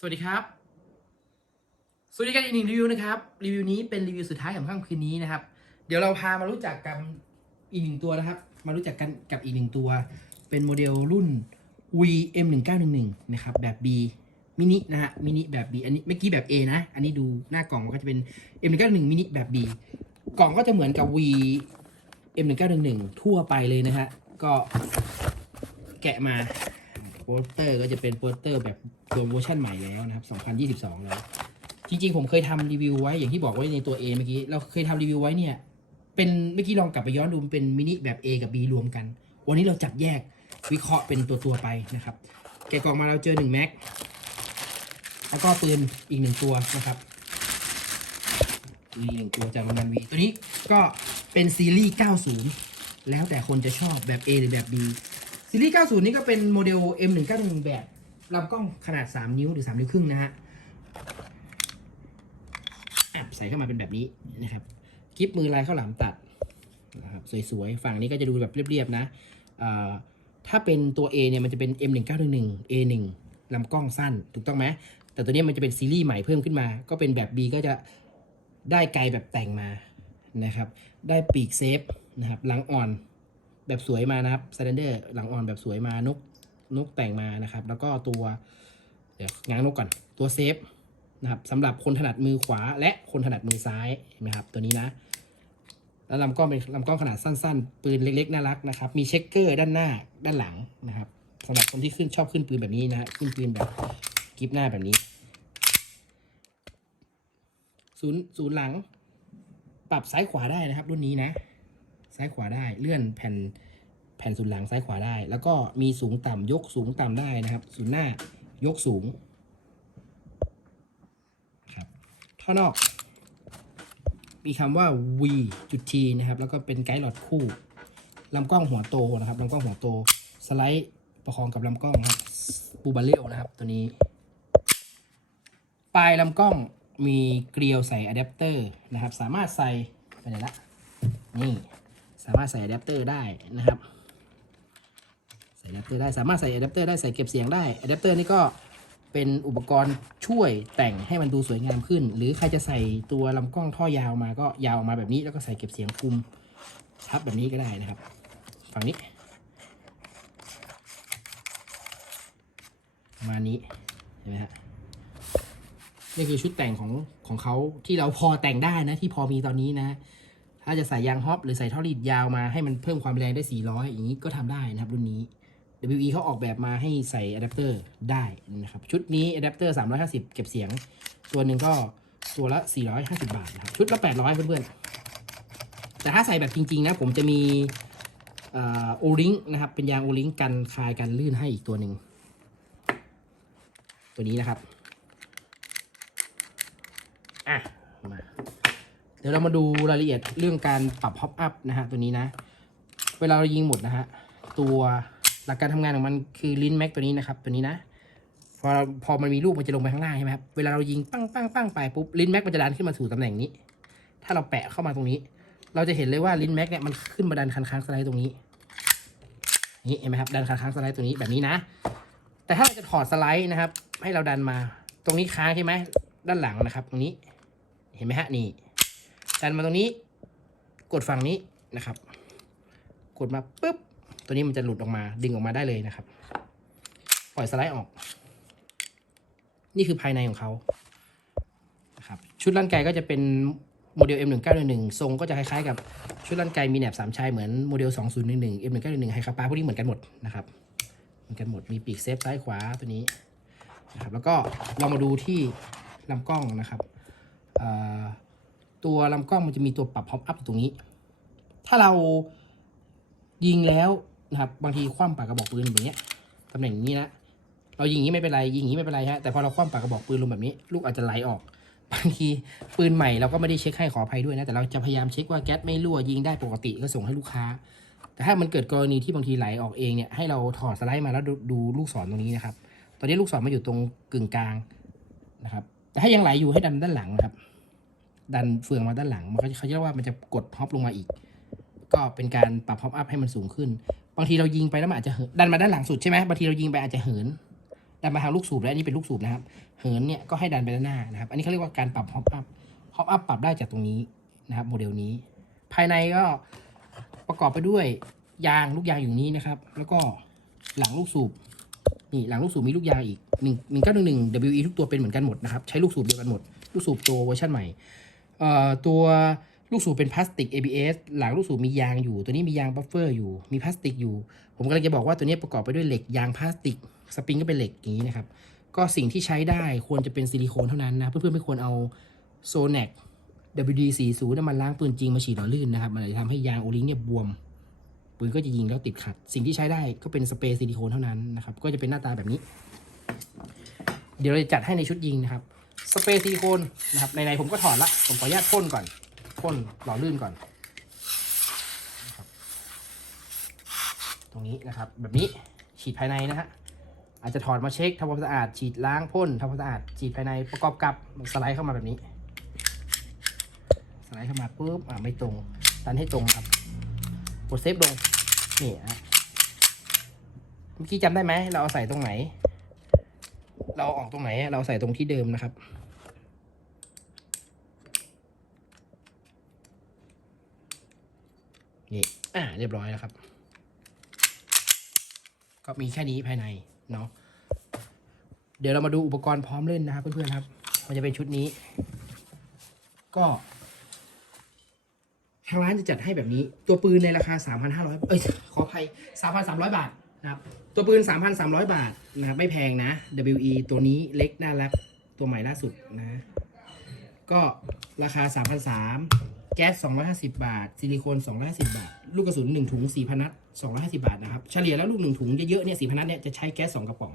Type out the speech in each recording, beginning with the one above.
สวัสดีครับ สวัสดีกันอีกหนึ่งรีวิวนะครับ รีวิวนี้เป็นรีวิวสุดท้ายของค่ำคืนนี้นะครับ เดี๋ยวเราพามารู้จักกันอีกหนึ่งตัวนะครับ มารู้จักกันกับอีกหนึ่งตัว เป็นโมเดลรุ่น VM1911 นะครับ แบบ B มินินะฮะ มินิแบบ B อันนี้เมื่อกี้แบบ A นะ อันนี้ดูหน้ากล่องมันก็จะเป็น M191 มินิแบบ B กล่องก็จะเหมือนกับ V M1911 ทั่วไปเลยนะฮะ ก็แกะมา ปสเตอร์ก็จะเป็นโปสเตอร์แบบตัวเวอร์ชันใหม่แล้วนะครับ 2022 แล้ว จริงๆ ผมเคยทำรีวิวไว้อย่างที่บอกไว้ในตัว A เมื่อกี้ เราเคยทำรีวิวไว้เนี่ย เป็นเมื่อกี้ลองกลับไปย้อนดูเป็นมินิแบบ A กับ B รวมกัน วันนี้เราจับแยกวิเคราะห์เป็นตัวตัวๆไปนะครับ แกะกล่องมาเราเจอ1แม็ก แล้วก็ปืนอีกหนึ่งตัวนะครับปืนอีกหนึ่งตัวจากมันวีตัวนี้ก็เป็นซีรีส์ 90 แล้วแต่คนจะชอบแบบ A หรือแบบ B ซีรีส์ 90 นี่ก็เป็นโมเดล M191 แบบลำกล้องขนาด 3 นิ้วหรือ 3 นิ้วครึ่งนะฮะใส่เข้ามาเป็นแบบนี้นะครับคลิปมือลายข้าวหลามตัดนะครับสวยๆ ฝั่งนี้ก็จะดูแบบเรียบๆนะอ่าถ้าเป็นตัว A เนี่ยมันจะเป็น M1911 A1 ลำกล้องสั้นถูกต้องไหมแต่ตัวนี้มันจะเป็นซีรีส์ใหม่เพิ่มขึ้นมา ก็เป็นแบบ B ก็จะได้ไกลแบบแต่งมานะครับ ได้ปีกเซฟนะครับหลังอ่อน แบบสวยมานะครับไซเลนเดอร์หลังอ่อนแบบสวยมานกนกแต่งมานะครับ แล้วก็ตัวเดี๋ยวง้างนกก่อนตัวเซฟนะครับสำหรับคนถนัดมือขวาและคนถนัดมือซ้ายเห็นไหมครับ ตัวนี้นะ แล้วลำกล้องเป็นลำกล้องขนาดสั้นๆ ปืนเล็กๆน่ารักนะครับ มีเช็คเกอร์ด้านหน้าด้านหลังนะครับสำหรับคนที่ขึ้นชอบขึ้นปืนแบบนี้นะฮะขึ้นปืนแบบกิฟหน้าแบบนี้ศูนย์ศูนย์หลัง ปรับซ้ายขวาได้นะครับ รุ่นนี้นะ ซ้ายขวาได้ เลื่อนแผ่นแผ่นศูนหลังซ้ายขวาได้ แล้วก็มีสูงต่ำยกสูงต่ำได้นะครับศูนหน้ายกสูงครับท่อนอก มีคำว่า V จุด T นะครับ แล้วก็เป็นไกด์หลอดคู่ลำกล้องหัวโตนะครับลำกล้องหัวโตสไลด์ประคองกับลำกล้องนะครับบูบาเรลนะครับ ตัวนี้ ปลายลำกล้องมีเกลียวใส่อะแดปเตอร์นะครับ สามารถใส่ไปไหนละนี่ สามารถใส่อะแดปเตอร์ได้นะครับ ใส่อะแดปเตอร์ได้สามารถใส่อะแดปเตอร์ได้ใส่เก็บเสียงได้อะแดปเตอร์นี่ก็เป็นอุปกรณ์ช่วยแต่งให้มันดูสวยงามขึ้น หรือใครจะใส่ตัวลำกล้องท่อยาวมาก็ยาวออกมาแบบนี้แล้วก็ใส่เก็บเสียงคุมทับแบบนี้ก็ได้นะครับ ฝั่งนี้ประมาณนี้เห็นไหมฮะนี่คือชุดแต่งของของเขาที่เราพอแต่งได้นะที่พอมีตอนนี้นะ ถ้าจะใส่ยางฮอปหรือใส่ท่อรีดยาวมาให้มันเพิ่มความแรงได้ 400 อย่างนี้ก็ทำได้นะครับรุ่นนี้ WE เขาออกแบบมาให้ใส่อะแดปเตอร์ได้นะครับ ชุดนี้อะแดปเตอร์ 350 เก็บเสียง ตัวหนึ่งก็ตัวละ 450 บาทนะครับ ชุดละ 800 เพื่อนๆ แต่ถ้าใส่แบบจริง ๆ นะ ผมจะมีโอลิงนะครับ เป็นยางโอลิงกันคลายกันลื่นให้อีกตัวหนึ่ง ตัวนี้นะครับ อะ มา เดี๋ยวเรามาดูรายละเอียดเรื่องการปรับ pop up นะฮะตัวนี้นะ เวลาเรายิงหมดนะฮะตัวหลักการทำงานของมันคือลิ้นแม็กตัวนี้นะครับตัวนี้นะ พอพอมันมีลูกมันจะลงไปข้างล่างใช่ไหมครับเวลาเรายิงปั้งปั้งปั้งไปปุ๊บลิ้นแม็กมันจะดันขึ้นมาสู่ตำแหน่งนี้ ถ้าเราแปะเข้ามาตรงนี้ เราจะเห็นเลยว่าลิ้นแม็กเนี่ยมันขึ้นมาดันคันค้างสไลด์ตรงนี้นี่เห็นไหมครับดันคันค้างสไลด์ตัวนี้แบบนี้นะ แต่ถ้าเราจะถอดสไลด์นะครับ ให้เราดันมา ตรงนี้ค้างใช่ไหมด้านหลังนะครับ ตรงนี้เห็นไหมฮะนี่ ดันมาตรงนี้ กดฝั่งนี้นะครับ กดมาปุ๊บ ตัวนี้มันจะหลุดออกมา ดึงออกมาได้เลยนะครับ ปล่อยสไลด์ออก นี่คือภายในของเขานะครับชุดลั่นไกก็จะเป็นโมเดล M1911 ทรงก็จะคล้ายๆกับชุดลั่นไกมีแหนบสามชายเหมือนโมเดล 2011 M1911 ไฮคาปาพวกนี้เหมือนกันหมดนะครับ เหมือนกันหมด มีปีกเซฟซ้ายขวาตัวนี้นะครับ แล้วก็ลองมาดูที่ลำกล้องนะครับอ่า ตัวลำกล้องมันจะมีตัวปรับพอปอัพตรงนี้ ถ้าเรายิงแล้วนะครับ บางทีคว่ำปากกระบอกปืนแบบเนี้ยตำแหน่งนี้นะเรายิงอย่างนี้ไม่เป็นไรยิงอย่างนี้ไม่เป็นไรฮะแต่พอเราคว่ำปากกระบอกปืนลงแบบนี้ ลูกอาจจะไหลออก บางทีปืนใหม่เราก็ไม่ได้เช็คให้ขออภัยด้วยนะแต่เราจะพยายามเช็คว่าแก๊สไม่รั่วยิงได้ปกติก็ส่งให้ลูกค้า แต่ถ้ามันเกิดกรณีที่บางทีไหลออกเองเนี่ยให้เราถอดสไลด์มาแล้วดูดูลูกศรตรงนี้นะครับ ตอนนี้ลูกศรมาอยู่ตรงกึ่งกลางนะครับแต่ถ้ายังไหลอยู่ให้ดันด้านหลังนะครับ ดันเฟืองมาด้านหลัง มันเขาเรียกว่ามันจะกดฮอปลงมาอีก ก็เป็นการปรับฮอปอัพให้มันสูงขึ้น บางทีเรายิงไปแล้วมันอาจจะดันมาด้านหลังสุดใช่ไหมบางทีเรายิงไปอาจจะเหิน ดันมาทางลูกสูบและอันนี้เป็นลูกสูบนะครับ เหินเนี่ยก็ให้ดันไปด้านหน้านะครับ อันนี้เขาเรียกว่าการปรับฮอปอัพ ฮอปอัพปรับได้จากตรงนี้นะครับ โมเดลนี้ ภายในก็ประกอบไปด้วยยางลูกยางอยู่นี้นะครับ แล้วก็หลังลูกสูบนี่หลังลูกสูบมีลูกยางอีกหนึ่งหนึ่งเก้าหนึ่งหนึ่ง WE ทุกตัวเป็นเหมือนกันหมดนะครับ ใช้ลูกสูบเดียวกันหมด ลูกสูบตัวเวอร์ชันใหม่ ตัวลูกสูบเป็นพลาสติก ABS หลังลูกสูบมียางอยู่ ตัวนี้มียางบัฟเฟอร์อยู่ มีพลาสติกอยู่ ผมก็เลยจะบอกว่าตัวนี้ประกอบไปด้วยเหล็กยางพลาสติก สปริงก็เป็นเหล็กอย่างนี้นะครับ ก็สิ่งที่ใช้ได้ควรจะเป็นซิลิโคนเท่านั้นนะ เพื่อนๆไม่ควรเอาโซแน WD40 น้ำมันล้างปืนจริงมาฉีดหล่อลื่นนะครับ มันจจะทำให้ยางโอลิงเนี่ยบวม ปืนก็จะยิงแล้วติดขัด สิ่งที่ใช้ได้ก็เป็นสเปรย์ซิลิโคนเท่านั้นนะครับ ก็จะเป็นหน้าตาแบบนี้ เดี๋ยวเราจะจัดให้ในชุดยิงนะครับ สเปรย์ซิลิโคนนะครับในๆผมก็ถอดละ ผมขออนุญาตพ่นก่อนพ่นหล่อลื่นก่อน ตรงนี้นะครับ แบบนี้ฉีดภายในนะฮะอาจจะถอดมาเช็คทำความสะอาด ฉีดล้างพ่นทำความสะอาด ฉีดภายในประกอบกับสไลด์เข้ามาแบบนี้ สไลด์เข้ามาปุ๊บอ่าไม่ตรงดันให้ตรงครับกดเซฟลงนี่ฮะเมื่อกี้จำได้ไหมเราเอาใส่ตรงไหน เราออกตรงไหน เราใส่ตรงที่เดิมนะครับ นี่อ่าเรียบร้อยแล้วครับ ก็มีแค่นี้ภายในเนาะเดี๋ยวเรามาดูอุปกรณ์พร้อมเล่นนะครับ เพื่อนๆครับ มันจะเป็นชุดนี้ ก็ทางร้านจะจัดให้แบบนี้ ตัวปืนในราคา 3,500 เอ้ย ขออภัย 3,300 บาทนะครับ ตัวปืน 3,300 บาทนะครับ ไม่แพงนะ WE ตัวนี้เล็กน่ารัก ตัวใหม่ล่าสุดนะ ก็ราคา 3,300 แก๊ส 250 บาท ซิลิโคน 250 บาท ลูกกระสุน 1 ถุง4,000นัด 250 บาทนะครับ เฉลี่ยแล้วลูก 1 ถุงเยอะๆ เนี่ย4,000นัดเนี่ย จะใช้แก๊ส 2 กระป๋อง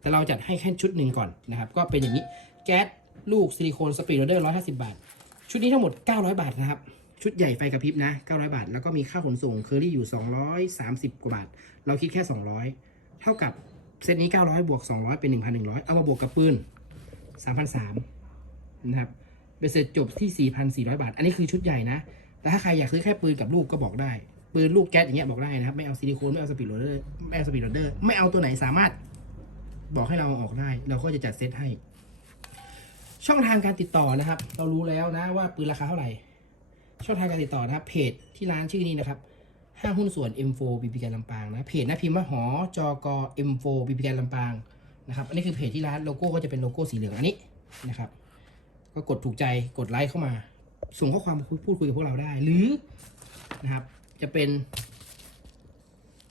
แต่เราจัดให้แค่ชุดหนึ่งก่อนนะครับ ก็เป็นอย่างนี้ แก๊ส ลูกซิลิโคนสปีดโรเดอร์ 150 บาท ชุดนี้ทั้งหมด 900 บาทนะครับ ชุดใหญ่ไฟกระพริบนะ 900 บาท แล้วก็มีค่าขนส่งเคอรี่อยู่ 230 กว่าบาท เราคิดแค่ 200 เท่ากับเซตนี้ 900 บวก 200 เป็น 1,100 เอามาบวกกับปืน3,300นะครับ เบเสร็จจบที่ 4,400 บาท อันนี้คือชุดใหญ่นะ แต่ถ้าใครอยากซื้อแค่ปืนกับลูกก็บอกได้ ปืนลูกแก๊สอย่างเงี้ยบอกได้นะครับ ไม่เอาซิลิโคนไม่เอาสปีดโรเดอร์ไม่เอาสปีดโรเดอร์ไม่เอาตัวไหนสามารถบอกให้เราออกได้ เราก็จะจัดเซตให้ ช่องทางการติดต่อนะครับ เรารู้แล้วนะว่าปืนราคาเท่าไหร่ ช่องทางการติดต่อนะครับ เพจที่ร้านชื่อนี้นะครับห้างหุ้นส่วน M4 บีบีการลำปางนะเพจนะพิมพ์ว่าหอจอกอ M4 บีบีการลำปางนะครับ อันนี้คือเพจที่ร้านโลโก้ก็จะเป็นโลโก้สีเหลืองอันนี้นะครับ ก็กดถูกใจกดไลค์เข้ามา ส่งข้อความพูดคุยกับพวกเราได้ หรือนะครับ จะเป็น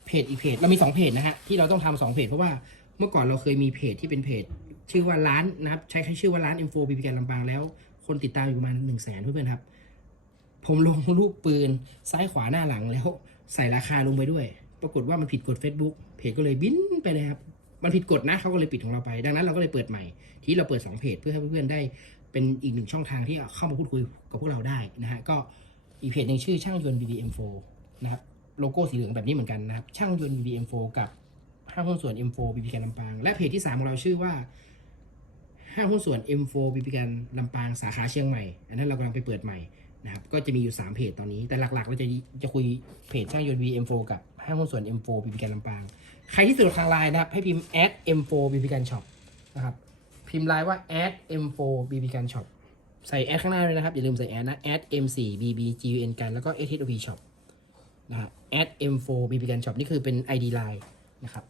เพจอีกเพจเรามีสองเพจนะฮะที่เราต้องทำสองเพจเพราะว่าเมื่อก่อนเราเคยมีเพจที่เป็นเพจ ชื่อว่าร้านนะครับใช้แค่ชื่อว่าร้าน M4 บีบีการลำปางแล้ว คนติดตามอยู่ประมาณหนึ่งแสนเพื่อนๆครับ ผมลงรูปปืนซ้ายขวาหน้าหลังแล้วใส่ราคาลงไปด้วย ปรากฏว่ามันผิดกฎ Facebook เพจก็เลยบินไปเลยครับมันผิดกฎนะเขาก็เลยปิดของเราไป ดังนั้นเราก็เลยเปิดใหม่ ที่เราเปิด 2 เพจเพื่อให้เพื่อนๆได้ เป็นอีกหนึ่งช่องทางที่เข้ามาพูดคุยกับพวกเราได้นะฮะก็อีกเพจหนึ่งชื่อช่างยนต์ BBM4 นะครับโลโก้สีเหลืองแบบนี้เหมือนกันนะครับช่างยนต์ BBM4 กับห้างหุ้นส่วน M4 BB การลำปาง และเพจที่ 3 ของเราชื่อว่าห้างหุ้นส่วน M4 BB การลำปางสาขาเชียงใหม่ อันนั้นเรากำลังไปเปิดใหม่นะครับก็จะมีอยู่ 3 เพจตอนนี้ แต่หลักๆ เราจะจะคุยเพจช่างยนต์ VM4 กับห้างหุ้นส่วน M4 บีบีการลำปาง ใครที่สะดวกทางไลน์นะครับให้พิมพ์ add M4 บีบีการช็อปนะครับ พิมพ์ไลน์ว่า add M4 บีบีการช็อปใส่แอดข้างหน้าเลยนะครับ อย่าลืมใส่แอดนะ add M4 BBGUN กันแล้วก็ SHOP shop นะฮะ add M4 BB กันช็อปนี่คือเป็น ID line นะครับ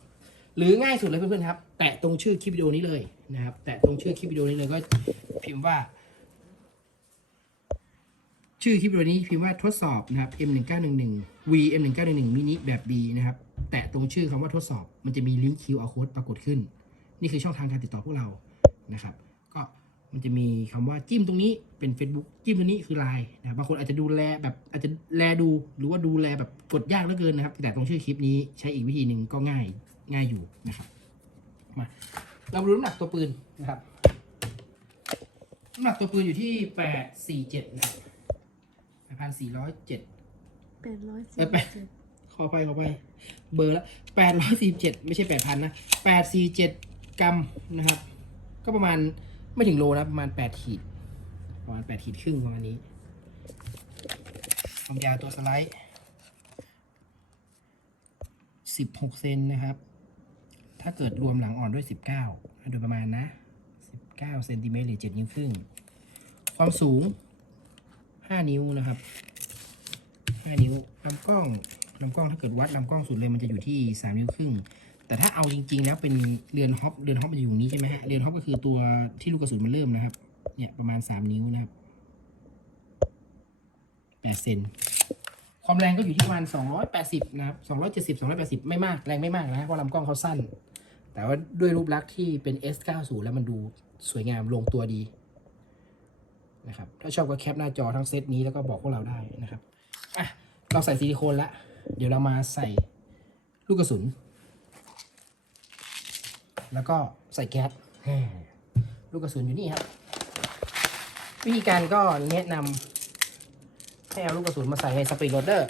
หรือง่ายสุดเลยเพื่อนๆครับ แตะตรงชื่อคลิปวิดีโอนี้เลยนะครับ แตะตรงชื่อคลิปวิดีโอนี้เลยก็พิมพ์ว่า ชื่อคลิปวิดีโอนี้พิมพ์ว่าทดสอบนะครับ M1911 V M1911 mini แบบ B นะครับ แตะตรงชื่อคำว่าทดสอบ มันจะมีลิงก์ QR code ปรากฏขึ้น นี่คือช่องทางการติดต่อพวกเรา นะครับ ก็มันจะมีคำว่าจิ้มตรงนี้เป็น Facebook จิ้มตรงนี้คือไลน์นะครับบางคนอาจจะดูแลแบบอาจจะแลดูหรือว่าดูแลแบบกดยากเหลือเกินนะครับ แต่ตรงชื่อคลิปนี้ใช้อีกวิธีหนึ่งก็ง่ายง่ายอยู่นะครับมาเรามาดูน้ำหนักตัวปืนนะครับน้ำหนักตัวปืนอยู่ที่847นะครับ8,407แปดร้อยเอ้สี่ยแปดเจ็ดขอไปขอไปเบอร์ละแปดร้อยสี่เจ็ดไม่ใช่แปดพันนะแปดสี่เจ็ดกรัมนะครับ ก็ประมาณไม่ถึงโลนะประมาณแปดขีด ประมาณแปดขีดครึ่งประมาณนี้ความยาวตัวสไลด์สิบหกเซนนะครับ ถ้าเกิดรวมหลังอ่อนด้วย19โดยประมาณนะ19เซนติเมตรหรือ7นิ้วครึ่ง ความสูง5นิ้วนะครับ5นิ้วลำกล้องลำกล้องถ้าเกิดวัดลำกล้องสุดเลยมันจะอยู่ที่3นิ้วครึ่ง แต่ถ้าเอาจริง ๆ แล้วเป็นเรือนฮอปเรือนฮอปมันอยู่นี้ใช่ไหมฮะเรือนฮอปก็คือตัวที่ลูกกระสุนมันเริ่มนะครับ เนี่ยประมาณ3นิ้วนะครับ8เซนความแรงก็อยู่ที่ประมาณ280นะครับ270 280ไม่มากแรงไม่มากนะเพราะลำกล้องเขาสั้น แต่ว่าด้วยรูปลักษณ์ที่เป็น S90 แล้วมันดูสวยงามลงตัวดีนะครับถ้าชอบก็แคปหน้าจอทั้งเซตนี้แล้วก็บอกพวกเราได้นะครับอะเราใส่ซิลิโคนละเดี๋ยวเรามาใส่ลูกกระสุน แล้วก็ใส่แก๊สแฮ่ลูกกระสุนอยู่นี่ครับ วิธีการก็แนะนำให้เอาลูกกระสุนมาใส่ในสปีดโรเดอร์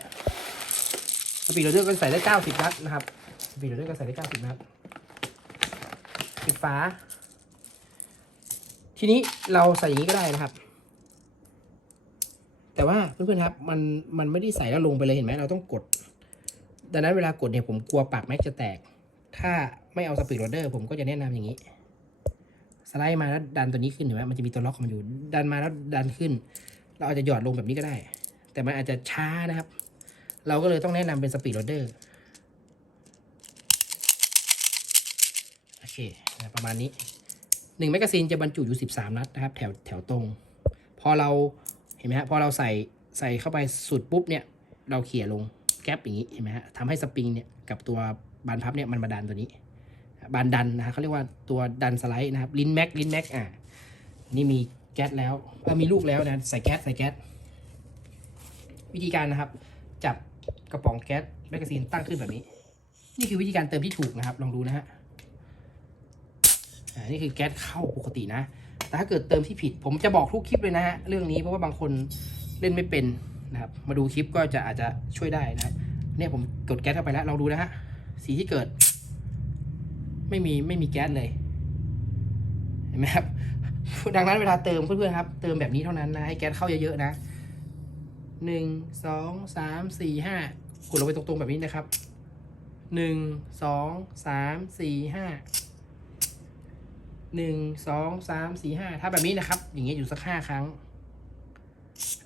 สปีดโรเดอร์ก็ใส่ได้ 90 นัดนะครับสปีดโรเดอร์ก็ใส่ได้ 90 นัดปิดฝา ทีนี้เราใส่อย่างนี้ก็ได้นะครับแต่ว่าเพื่อนๆครับมันมันไม่ได้ใส่แล้วลงไปเลยเห็นไหมเราต้องกด ดังนั้นเวลากดเนี่ยผมกลัวปากแม็กจะแตก ถ้า ไม่เอาสปีดโรเดอร์ผมก็จะแนะนำอย่างนี้ สไลด์มาแล้วดันตัวนี้ขึ้นเห็นไหมมันจะมีตัวล็อกของมันอยู่ ดันมาแล้วดันขึ้น เราอาจจะหยอดลงแบบนี้ก็ได้ แต่มันอาจจะช้านะครับ เราก็เลยต้องแนะนำเป็นสปีดโรเดอร์โอเคประมาณนี้หนึ่งแมกกาซีนจะบรรจุอยู่ 13 นัดนะครับ แถวแถวตรง พอเราเห็นไหมฮะพอเราใส่ใส่เข้าไปสุดปุ๊บเนี่ยเราเขี่ยลงแก๊ปอย่างนี้เห็นไหมฮะทำให้สปริงเนี่ยกับตัวบานพับเนี่ยมันมาดันตัวนี้ บานดันนะฮะเขาเรียกว่าตัวดันสไลด์นะครับลิ้นแม็กลิ้นแม็กอะนี่มีแก๊สแล้วเออมีลูกแล้วนะใส่แก๊สใส่แก๊สวิธีการนะครับ จับกระป๋องแก๊สแมกกาซีนตั้งขึ้นแบบนี้ นี่คือวิธีการเติมที่ถูกนะครับ ลองดูนะฮะอ่านี่คือแก๊สเข้าปกตินะ แต่ถ้าเกิดเติมที่ผิด ผมจะบอกทุกคลิปเลยนะฮะเรื่องนี้เพราะว่าบางคนเล่นไม่เป็นนะครับ มาดูคลิปก็จะอาจจะช่วยได้นะครับ เนี่ยผมกดแก๊สเข้าไปแล้วลองดูนะฮะสีที่เกิด ไม่มีไม่มีแก๊สเลยเห็นไหมครับ ดังนั้นเวลาเติมเพื่อนๆครับ เติมแบบนี้เท่านั้นนะ ให้แก๊สเข้าเยอะๆนะหนึ่งสองสามสี่ห้ากดลงไปตรงๆแบบนี้นะครับหนึ่งสองสามสี่ห้าหนึ่งสองสามสี่ห้าถ้าแบบนี้นะครับ อย่างเงี้ยอยู่สักห้าครั้ง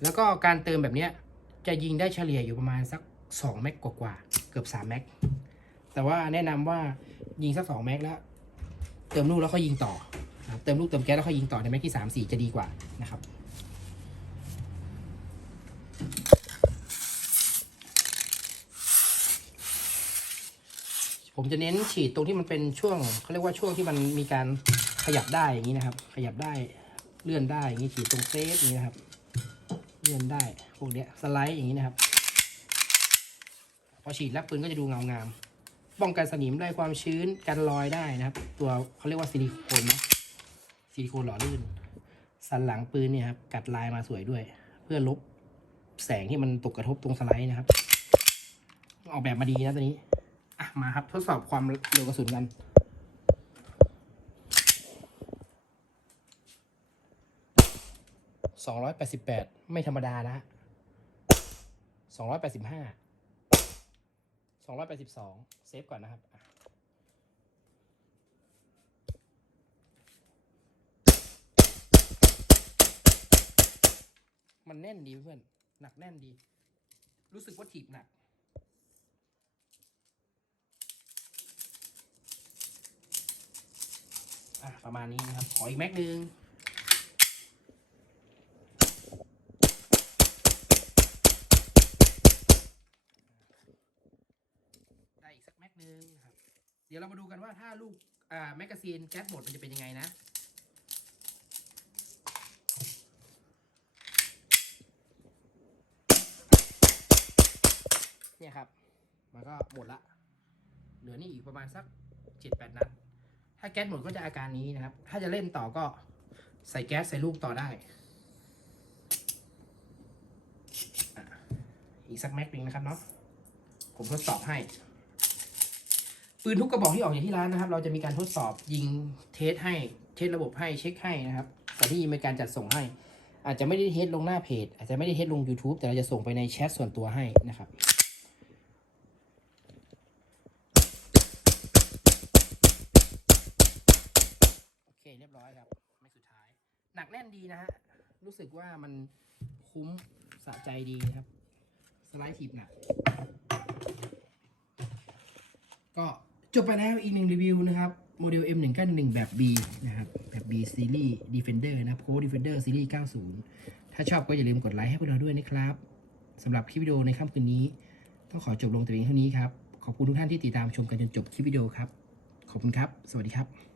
แล้วก็การเติมแบบเนี้ย จะยิงได้เฉลี่ยอยู่ประมาณสักสองแม็กกว่าๆเกือบสามแม็กแต่ว่าแนะนำว่า ยิงสักสองแม็กแล้วเติมลูกแล้วก็ยิงต่อเติมลูกเติมแก๊สแล้วก็ยิงต่อในแม็กที่สามสี่จะดีกว่านะครับผมจะเน้นฉีดตรงที่มันเป็นช่วงเขาเรียกว่าช่วงที่มันมีการขยับได้อย่างนี้นะครับ ขยับได้เลื่อนได้อย่างนี้ฉีดตรงเซฟอย่างนี้นะครับ เลื่อนได้พวกเนี้ยสไลด์อย่างนี้นะครับ พอฉีดแล้วปืนก็จะดูเงางาม ป้องกันสนิมได้ความชื้นกันรอยได้นะครับ ตัวเขาเรียกว่าซิลิโคนนะซิลิโคนหล่อลื่น สันหลังปืนเนี่ยครับกัดลายมาสวยด้วย เพื่อลบแสงที่มันตกกระทบตรงสไลด์นะครับ ออกแบบมาดีนะตัวนี้อะมาครับทดสอบความเร็วกระสุนกันสองร้อยแปดสิบแปดไม่ธรรมดานะสองร้อยแปดสิบห้า สองร้อยแปดสิบสองเซฟก่อนนะครับมันแน่นดีเพื่อน หนักแน่นดี รู้สึกว่าถีบหนัก อะ ประมาณนี้นะครับ ขออีกแม็กหนึ่งได้อีกสักแม็กหนึ่งครับ เดี๋ยวเรามาดูกันว่าถ้าลูกอ่าแมกกาซีนแก๊สหมดมันจะเป็นยังไงนะเนี่ยครับ มันก็หมดละ เหลือนี่อีกประมาณสักเจ็ดแปดนัด ถ้าแก๊สหมดก็จะอาการนี้นะครับ ถ้าจะเล่นต่อก็ใส่แก๊สใส่ลูกต่อได้ อีกสักแม็กหนึ่งนะครับเนาะ ผมทดสอบให้ ปืนทุกกระบอกที่ออกอย่างที่ร้านนะครับ เราจะมีการทดสอบยิงเทสให้เทสระบบให้เช็คให้นะครับแต่ที่มีการจัดส่งให้ อาจจะไม่ได้เทสลงหน้าเพจ อาจจะไม่ได้เทสลง YouTube แต่เราจะส่งไปในแชทส่วนตัวให้นะครับโอเคเรียบร้อยครับไม่สุดท้าย หนักแน่นดีนะฮะรู้สึกว่ามันคุ้มสะใจดีครับ สไลด์ทิปหนักก็ จบไปแล้วอีกหนึ่งรีวิวนะครับโมเดล M191 แบบ B นะครับแบบ B Series Defender นะ Pro Defender Series 90 ถ้าชอบก็อย่าลืมกดไลค์ให้พวกเราด้วยนะครับสำหรับคลิปวิดีโอในค่ำคืนนี้ ต้องขอจบลงแต่เพียงเท่านี้ครับ ขอบคุณทุกท่านที่ติดตามชมกันจนจบคลิปวิดีโอครับ ขอบคุณครับ สวัสดีครับ